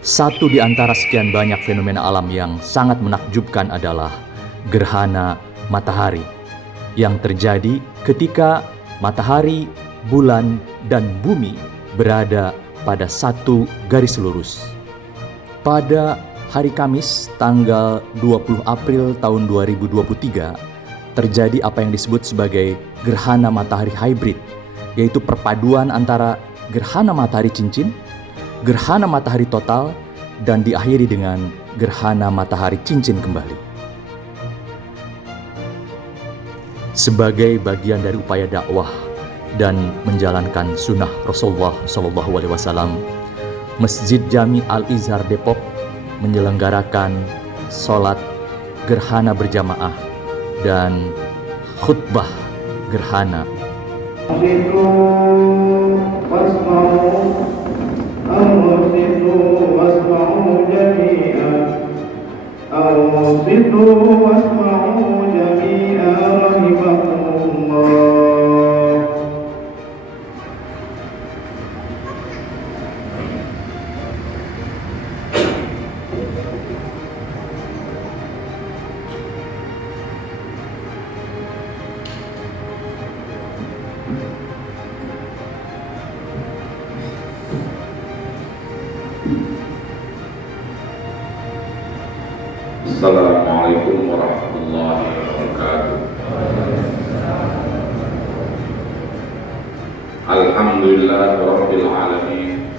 Satu di antara sekian banyak fenomena alam yang sangat menakjubkan adalah gerhana matahari yang terjadi ketika matahari, bulan, dan bumi berada pada satu garis lurus. Pada hari Kamis tanggal 20 April tahun 2023 terjadi apa yang disebut sebagai gerhana matahari hybrid, yaitu perpaduan antara gerhana matahari cincin, gerhana matahari total, dan diakhiri dengan gerhana matahari cincin kembali. Sebagai bagian dari upaya dakwah dan menjalankan sunnah Rasulullah SAW, Masjid Jami Al-Izhar Depok menyelenggarakan sholat gerhana berjamaah dan khutbah gerhana. Assalamualaikum warahmatullahi wabarakatuh. Alhamdulillah rabbil alamin.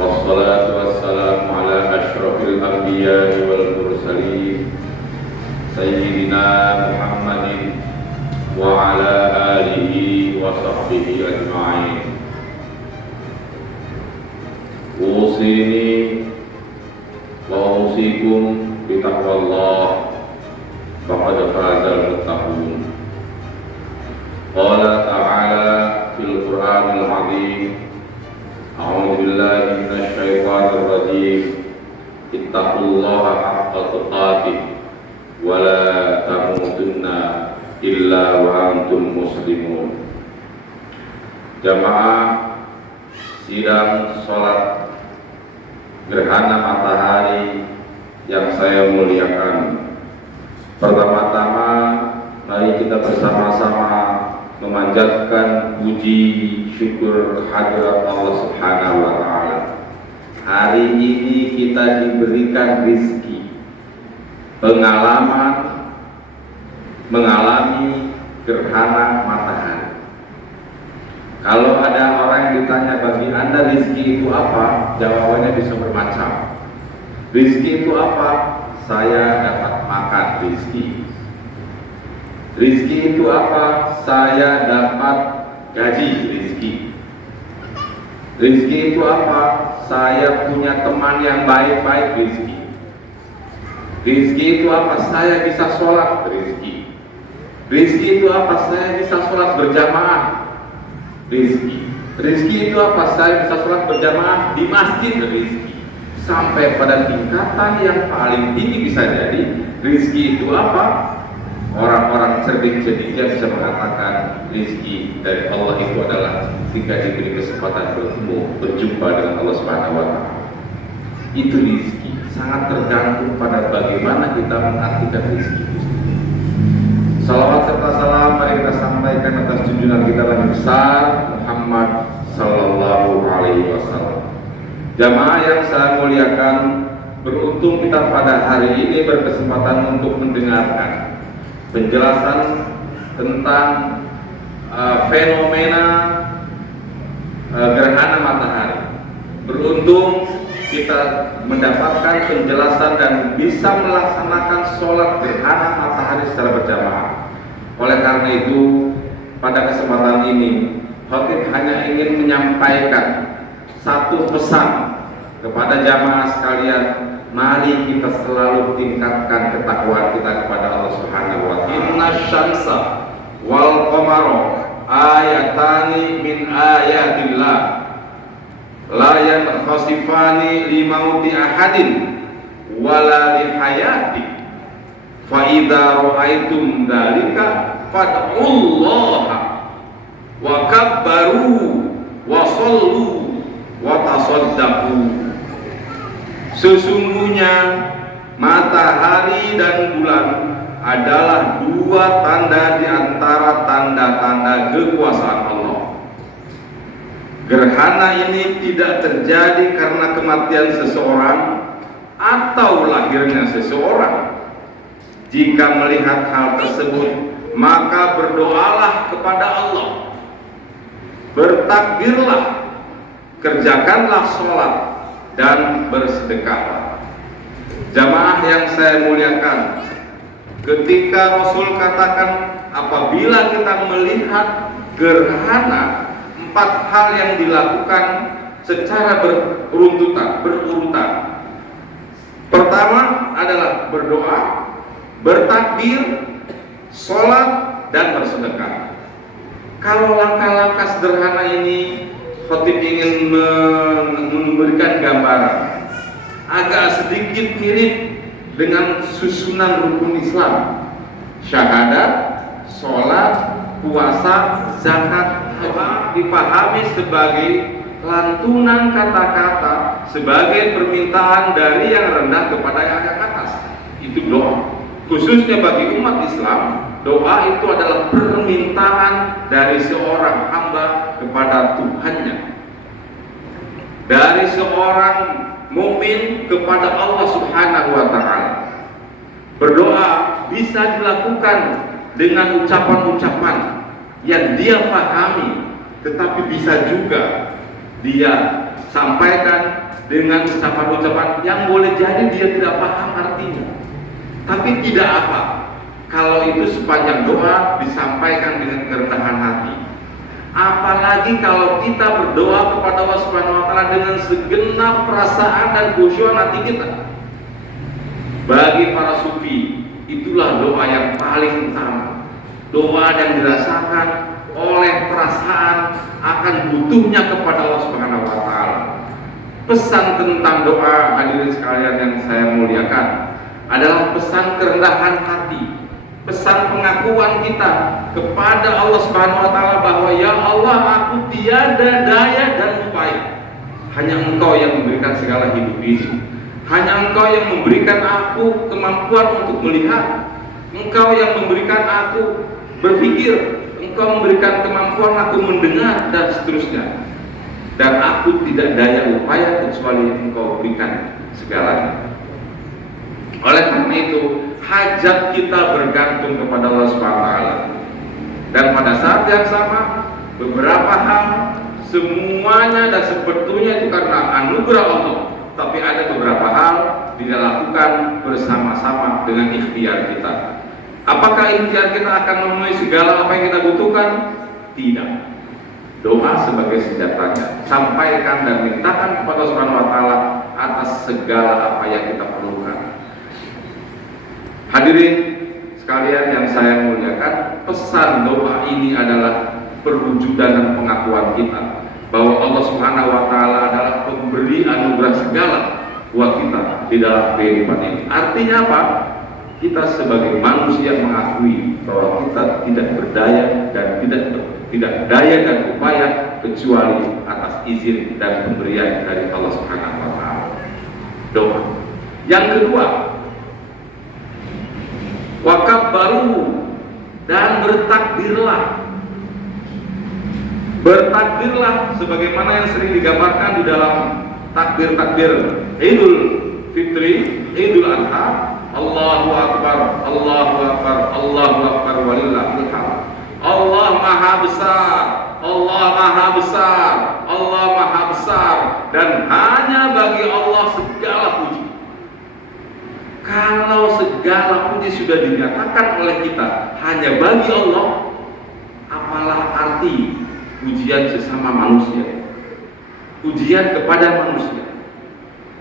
Wassalatu wassalamu ala asyrafil anbiya'i wal mursalin Sayyidina Muhammadin wa ala alihi wa sahbihi ajma'in. Usini wa usikum bitaqwallah faqad fazal muttaqun. Qala ta'ala fil Qur'anil 'azim, a'udzu billahi minasy syaithanir rajim, ittaqullaha haqqa tuqatih wa la tamutunna illa wa antum muslimun. Jamaah sidang salat gerhana matahari yang saya muliakan, pertama-tama mari kita bersama-sama memanjatkan puji syukur kehadirat Allah Subhanahu wa Ta'ala. Hari ini kita diberikan rezeki mengalami gerhana matahari. Kalau ada orang yang ditanya, bagi Anda rezeki itu apa? Jawabannya bisa bermacam. Rizki itu apa? Saya dapat makan rizki. Rizki itu apa? Saya dapat gaji rizki. Rizki itu apa? Saya punya teman yang baik-baik rizki. Rizki itu apa? Saya bisa sholat rizki. Rizki itu apa? Saya bisa sholat berjamaah rizki. Rizki itu apa? Saya bisa sholat berjamaah di masjid rizki. Sampai pada tingkatan yang paling tinggi bisa jadi rizki itu apa? Orang-orang cerdik-cerdiknya bisa mengatakan rizki dari Allah itu adalah ketika diberi kesempatan berjumpa dengan Allah Subhanahu wa Ta'ala. Itu rizki, sangat tergantung pada bagaimana kita mengartikan rizki itu. Salawat serta salam mari kita sampaikan atas junjungan kita Nabi besar Muhammad sallallahu alaihi wasallam. Jamaah yang saya muliakan, beruntung kita pada hari ini berkesempatan untuk mendengarkan penjelasan tentang fenomena gerhana matahari. Beruntung kita mendapatkan penjelasan dan bisa melaksanakan sholat gerhana matahari secara berjamaah. Oleh karena itu, pada kesempatan ini, khatib hanya ingin menyampaikan satu pesan kepada jamaah sekalian, mari kita selalu tingkatkan ketakwaan kita kepada Allah Subhanahu wa Ta'ala. Inna syamsa wal qamara ayatani min ayatillah la yankhasifani li mauti ahadin wala li hayati fa idza ra'aitum dzalika fad'ullaha wa kabbaru wa shallu wa tasaddaqu. Sesungguhnya matahari dan bulan adalah dua tanda di antara tanda-tanda kekuasaan Allah. Gerhana ini tidak terjadi karena kematian seseorang atau lahirnya seseorang. Jika melihat hal tersebut, maka berdoalah kepada Allah, bertakbirlah, kerjakanlah sholat, dan bersedekahlah. Jamaah yang saya muliakan, ketika Rasul katakan apabila kita melihat gerhana, 4 hal yang dilakukan secara berurutan. Pertama adalah berdoa, bertakbir, sholat, dan bersedekah. Kalau langkah-langkah sederhana ini khotib ingin memberikan gambaran agak sedikit mirip dengan susunan rukun Islam: syahadat, sholat, puasa, zakat. Dipahami sebagai lantunan kata-kata, sebagai permintaan dari yang rendah kepada yang atas. Itu doa. Khususnya bagi umat Islam, doa itu adalah permintaan dari seorang hamba kepada Tuhannya, dari seorang mukmin kepada Allah Subhanahu wa Ta'ala. Berdoa bisa dilakukan dengan ucapan-ucapan yang dia pahami, tetapi bisa juga dia sampaikan dengan ucapan-ucapan yang boleh jadi dia tidak paham artinya. Tapi tidak apa kalau itu sepanjang doa disampaikan dengan kerendahan hati. Apalagi kalau kita berdoa kepada Allah Subhanahu wa Ta'ala dengan segenap perasaan dan khusyuk hati kita. Bagi para sufi, itulah doa yang paling utama. Doa yang dirasakan oleh perasaan akan butuhnya kepada Allah Subhanahu wa Ta'ala. Pesan tentang doa, hadirin sekalian yang saya muliakan, adalah pesan kerendahan hati, pesan pengakuan kita kepada Allah Subhanahu wa Ta'ala bahwa ya Allah, aku tiada daya dan upaya, hanya Engkau yang memberikan segala hidup ini, hanya Engkau yang memberikan aku kemampuan untuk melihat, Engkau yang memberikan aku berpikir, Engkau memberikan kemampuan aku mendengar, dan seterusnya. Dan aku tidak daya upaya kecuali Engkau berikan segalanya. Oleh karena itu, hajat kita bergantung kepada Allah Subhanahu wa Ta'ala. Dan pada saat yang sama, beberapa hal semuanya dan sebetulnya itu karena anugerah Allah, tapi ada beberapa hal dilakukan bersama-sama dengan ikhtiar kita. Apakah ikhtiar kita akan memenuhi segala apa yang kita butuhkan? Tidak. Doa sebagai senjatanya. Sampaikan dan mintakan kepada Allah Subhanahu wa Ta'ala atas segala apa yang kita perlukan. Hadirin sekalian yang saya muliakan, pesan doa ini adalah perwujudan dan pengakuan kita bahwa Allah Subhanahu wa Ta'ala adalah pemberi anugerah segala buat kita di dalam kehidupan ini. Artinya apa? Kita sebagai manusia mengakui bahwa kita tidak berdaya dan tidak daya dan upaya kecuali atas izin dan pemberian dari Allah Subhanahu wa Ta'ala. Doa. Yang kedua, wakaf baru dan bertakbirlah. Bertakbirlah sebagaimana yang sering digambarkan di dalam takbir-takbir Idul Fitri, Idul Adha. Allahu Akbar, Allahu Akbar, Allahu Akbar, walillahil hamd. Allah Maha Besar, Allah Maha Besar, Allah Maha Besar, dan hanya bagi Allah segala puji. Kalau segala puji sudah dinyatakan oleh kita hanya bagi Allah, apalah arti pujian sesama manusia, pujian kepada manusia?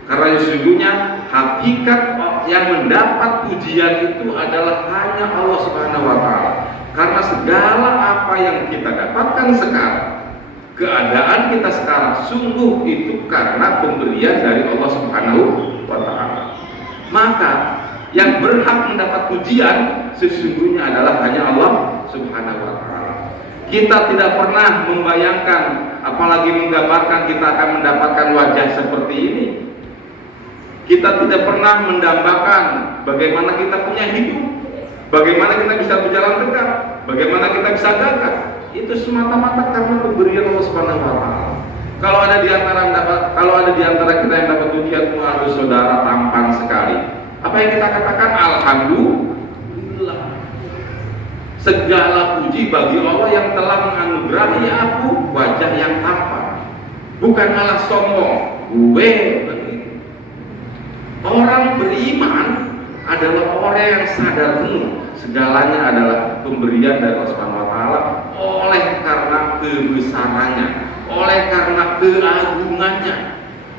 Karena sesungguhnya hakikat yang mendapat pujian itu adalah hanya Allah Subhanahu wa Ta'ala. Karena segala apa yang kita dapatkan sekarang, keadaan kita sekarang, sungguh itu karena pemberian dari Allah Subhanahu wa Ta'ala. Maka yang berhak mendapat pujian sesungguhnya adalah hanya Allah Subhanahu wa Ta'ala. Kita tidak pernah membayangkan, apalagi menggambarkan kita akan mendapatkan wajah seperti ini. Kita tidak pernah mendambakan bagaimana kita punya hidup, bagaimana kita bisa berjalan tegak, bagaimana kita bisa gagah. Itu semata-mata karena pemberian Allah Subhanahu wa taala. Kalau ada di antara kita yang dapat ujian, waduh saudara tampan sekali. Apa yang kita katakan? Alhamdulillah. Segala puji bagi Allah yang telah menganugerahi aku wajah yang tampan. Bukan malah sombong. Gue begitu. Orang beriman adalah orang yang sadar penuh segalanya adalah pemberian dari Allah Subhanahu wa taala, oleh karena kebesarannya, oleh karena keagungannya.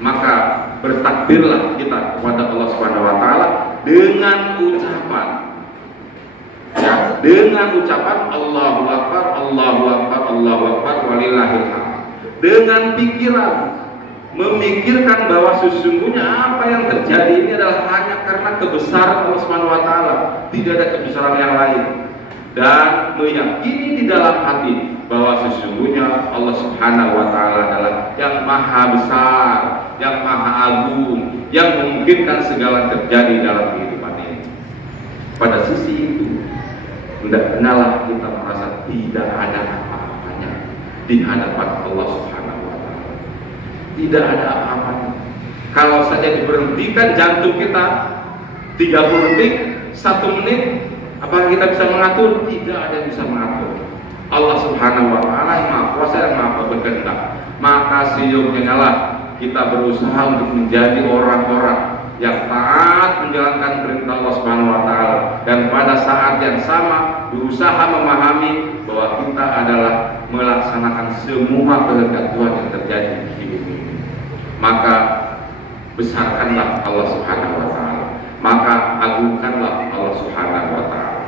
Maka bertakbirlah kita kepada Allah Subhanahu wa taala dengan ucapan, ya, dengan ucapan Allahu Akbar, Allahu Akbar, Allahu Akbar, walillahil hamd. Dengan pikiran memikirkan bahwa sesungguhnya apa yang terjadi ini adalah hanya karena kebesaran Allah Subhanahu wa taala, tidak ada kebesaran yang lain. Dan meyakini di dalam hati bahwa sesungguhnya Allah Subhanahu wa taala adalah yang maha besar, yang maha agung, yang memungkinkan segala terjadi dalam kehidupan ini. Pada sisi itu, hendaklah kita merasa tidak ada apa-apanya di hadapan Allah Subhanahu wa taala. Tidak ada apa-apanya. Kalau saja diberhentikan jantung kita 30 detik, 1 menit, apakah kita bisa mengatur? Tidak ada yang bisa mengatur. Allah Subhanahu wa taala yang maha kuasa, yang maha berkehendak. Maka seyogyanya lah kita berusaha untuk menjadi orang-orang yang taat menjalankan perintah Allah Subhanahu wa taala, dan pada saat yang sama berusaha memahami bahwa kita adalah melaksanakan semua kehendak Tuhan yang terjadi di hidup ini. Maka besarkanlah Allah Subhanahu wa taala, maka agungkanlah Allah Subhanahu wa taala.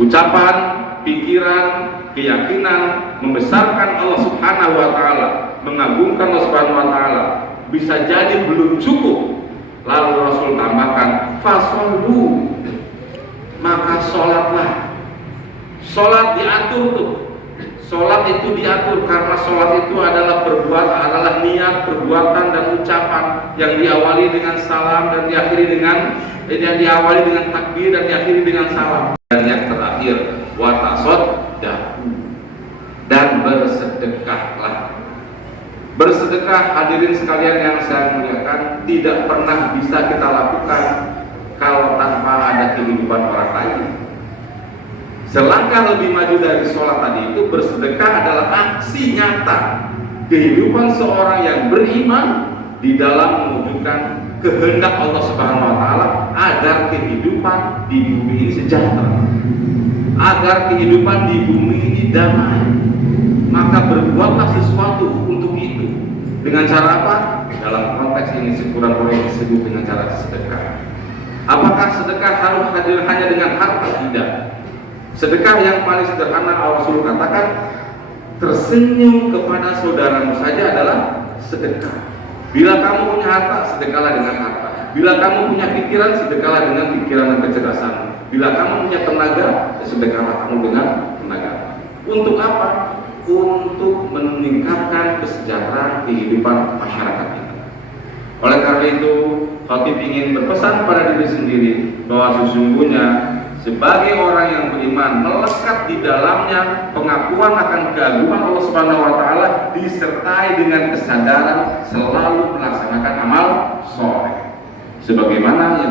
Ucapan, pikiran, keyakinan membesarkan Allah Subhanahu wa taala, mengagungkan Allah Subhanahu wa taala bisa jadi belum cukup. Lalu Rasul tambahkan, fasollu, maka sholatlah. Sholat diatur tuh. Sholat itu diatur karena sholat itu adalah perbuatan, adalah niat, perbuatan dan ucapan yang diawali dengan salam dan diakhiri dengan takbir dan diakhiri dengan salam. Dan yang terakhir, watasoddaku, dan bersedekahlah. Bersedekah, hadirin sekalian yang saya muliakan, tidak pernah bisa kita lakukan kalau tanpa ada kehidupan orang lain. Selangkah lebih maju dari sholat tadi itu, bersedekah adalah aksi nyata kehidupan seorang yang beriman di dalam mewujudkan kehendak Allah Subhanahu wa taala agar kehidupan di bumi ini sejahtera, agar kehidupan di bumi ini damai. Maka berbuatlah sesuatu untuk itu. Dengan cara apa? Dalam konteks ini sekurang-kurangnya disebut dengan cara sedekah. Apakah sedekah harus hadir hanya dengan harta? Tidak. Sedekah yang paling sederhana Rasul katakan, tersenyum kepada saudaramu saja adalah sedekah. Bila kamu punya harta, sedekahlah dengan harta. Bila kamu punya pikiran, sedekahlah dengan pikiran dan kecerdasan. Bila kamu punya tenaga, sedekahlah kamu dengan tenaga. Untuk apa? Untuk meningkatkan kesejahteraan kehidupan masyarakat kita. Oleh karena itu, khatib ingin berpesan pada diri sendiri bahwa sesungguhnya sebagai orang yang beriman melekat di dalamnya pengakuan akan keagungan Allah Subhanahu wa taala disertai dengan kesadaran selalu melaksanakan amal soleh. Sebagaimana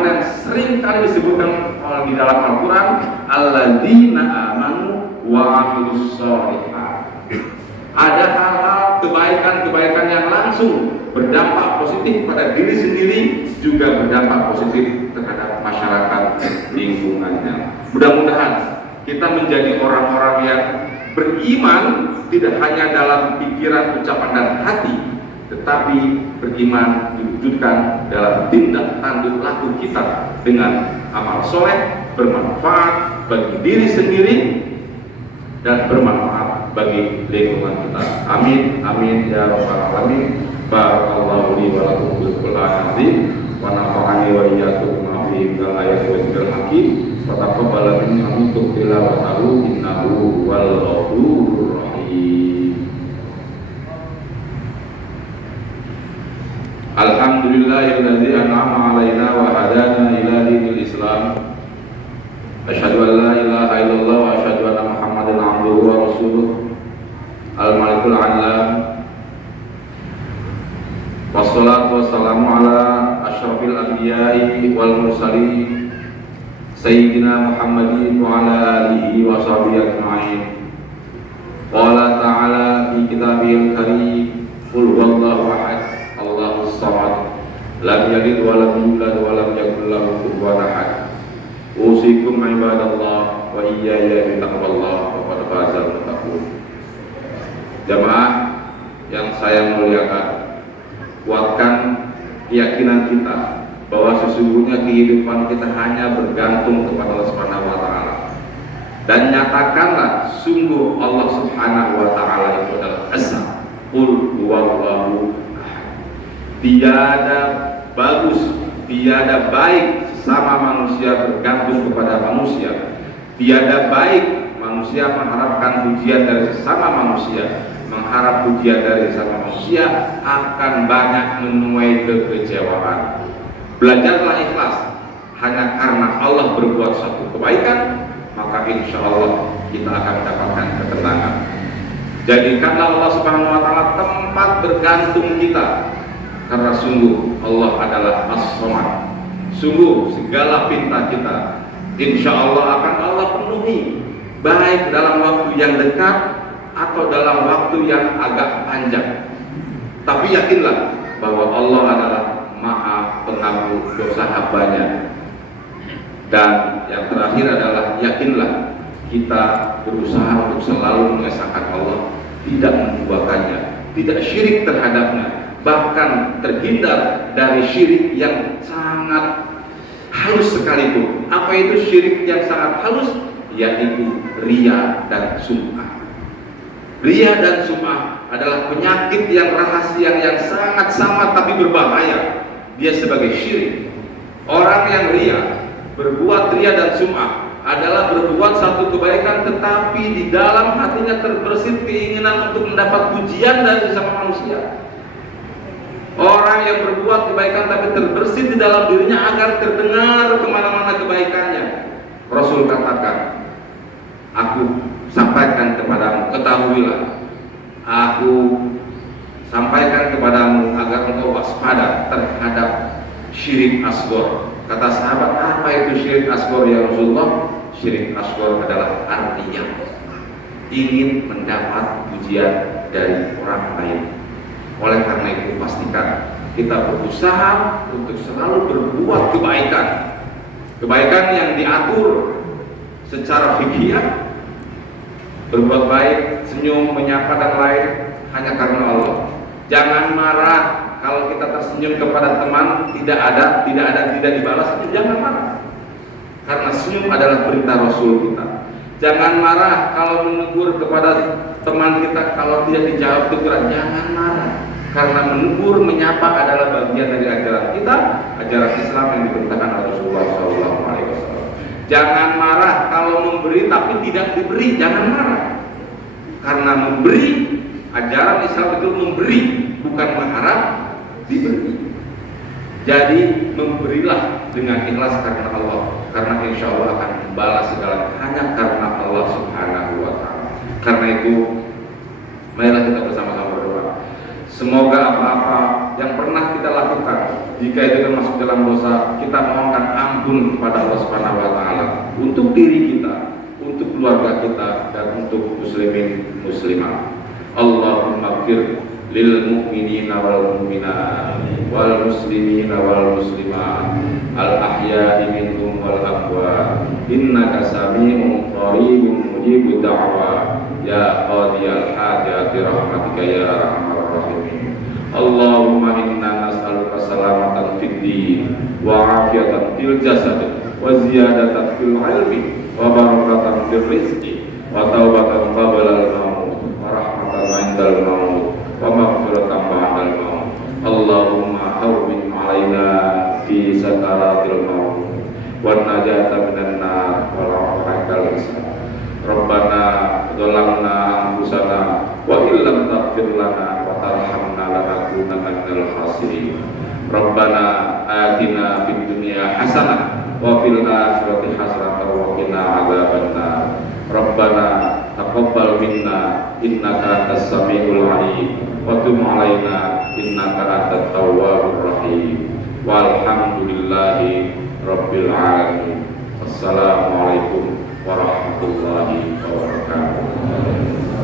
yang sering kali disebutkan di dalam Al-Qur'an, alladzina amanu wa amilus sholihat. Ada hal-hal kebaikan-kebaikan yang langsung berdampak positif pada diri sendiri, juga berdampak positif terhadap masyarakat lingkungannya. Mudah-mudahan kita menjadi orang-orang yang beriman tidak hanya dalam pikiran, ucapan dan hati, tetapi beriman diwujudkan dalam tindak tanduk laku kita dengan amal soleh, bermanfaat bagi diri sendiri dan bermanfaat bagi lingkungan kita. Amin, amin ya rabbal alamin. Barakallahu li wa lakum bil Qur'anil azim wa nafa'ani wa iyyakum ma fihi minal ayati wa dzikril hakim wa taqabbal minni untuk tilawatahu innahu wal ghafurur rahim. Alhamdulillahilladzi an'ama 'alaina wa hadana ila dinil Islam. Asyhadu an la ilaha illallah wa asyhadu anna Muhammadan 'abduhu wa rasuluh. Al-Malikul 'Allam. Wassalatu wassalamu ala asyrafil anbiya'i wal mursalin Sayyidina Muhammadin wa ala alihi wa sahbihi ajma'in. Qala ta'ala fi kitabihil karim, qul huwallahu ahad, Allahus samad, lam yalid wa lam yulad wa lam yakul lahu kufuwan ahad. Usikum ibadallah wa iyaya bittaqwallah wa qad fazal muttaqun. Jamaah yang saya muliakan, kuatkan keyakinan kita bahwa sesungguhnya kehidupan kita hanya bergantung kepada Allah Subhanahu wa taala. Dan nyatakanlah sungguh Allah Subhanahu wa taala itu adalah Esa. Qul huwallahu ahad. Tiada bagus, tiada baik sesama manusia bergantung kepada manusia. Tiada baik manusia mengharapkan pujian dari sesama manusia. Mengharap pujian dari sesama manusia akan banyak menuai kekecewaan. Belajarlah ikhlas hanya karena Allah berbuat suatu kebaikan, maka insya Allah kita akan mendapatkan ketenangan. Jadikanlah Allah Subhanahu wa taala tempat bergantung kita, karena sungguh Allah adalah As-Samad. Sungguh segala pinta kita insya Allah akan Allah penuhi, baik dalam waktu yang dekat atau dalam waktu yang agak panjang. Tapi yakinlah bahwa Allah adalah Maha Pengampun dosa hambanya. Dan yang terakhir adalah yakinlah kita berusaha untuk selalu mengesahkan Allah, tidak menduakannya, tidak syirik terhadapnya, bahkan terhindar dari syirik yang sangat halus sekalipun. Apa itu syirik yang sangat halus? Yaitu riya dan sum'ah. Riya dan sum'ah adalah penyakit yang rahasia yang sangat sama tapi berbahaya. Dia sebagai syirik. Orang yang riya, berbuat riya dan sum'ah adalah berbuat satu kebaikan tetapi di dalam hatinya terbersit keinginan untuk mendapat pujian dari sesama manusia. Orang yang berbuat kebaikan tapi terbersit di dalam dirinya agar terdengar kemana-mana kebaikannya. Rasul katakan, aku sampaikan kepadamu, ketahuilah, aku sampaikan kepadamu agar engkau waspada terhadap syirik asghar. Kata sahabat, apa itu syirik asghar ya Rasulullah? Syirik asghar adalah artinya ingin mendapat pujian dari orang lain. Oleh karena itu pastikan kita berusaha untuk selalu berbuat kebaikan. Kebaikan yang diatur secara fikih, berbuat baik, senyum, menyapa dan lain hanya karena Allah. Jangan marah kalau kita tersenyum kepada teman, tidak dibalas, itu jangan marah. Karena senyum adalah perintah Rasul kita. Jangan marah kalau menegur kepada teman kita, kalau tidak dijawab teguran, jangan marah. Karena menegur, menyapa adalah bagian dari ajaran kita, ajaran Islam yang diperintahkan oleh Rasulullah SAW. Jangan marah kalau memberi tapi tidak diberi, jangan marah. Karena memberi, ajaran Islam itu memberi, bukan mengharap diberi. Jadi memberilah dengan ikhlas karena Allah, karena insya Allah akan membalas segala hanya karena Allah Subhanahu wa taala. Karena itu, marilah kita bersama-sama berdoa. Semoga apa-apa yang pernah kita lakukan, jika itu termasuk dalam dosa, kita mohonkan ampun kepada Allah Subhanahu wa taala untuk diri kita, untuk keluarga kita, dan untuk muslimin muslimah. Allahumma ighfir lil mu'minina wal mu'minat wal muslimina wal muslimat al ahya'i minhum wal amwat innaka sami'un qaribun mujibud da'wat ya qadiyal hajati rahmatika ya arhamar rahimin. Allahumma inna nas'aluka salamatan fid din wa afiyatan fil jasad wa ziyadatan fil ilmi wa barakatan fil rizqi wa taubatan qabla al-maut wa rahmatan 'indal maut wa maghfiratan ba'dal maut. Allahumma hawwin 'alaina fi sakaratil maut wa najata minan nar wa rahmatal hisab. Rabbana dzalamna anfusana wa illam taghfir lana wa tarhamna lanakunanna minal khasirin. Rabbana atina fid dunya hasanah wa fil akhirati hasanah wa qina adzabannar. Rabbana taqabbal minna innaka antas samiul alim wa tub alaina innaka antat tawwabur rahim. Walhamdulillahi rabbil alamin. Wassalamualaikum warahmatullahi wabarakatuh.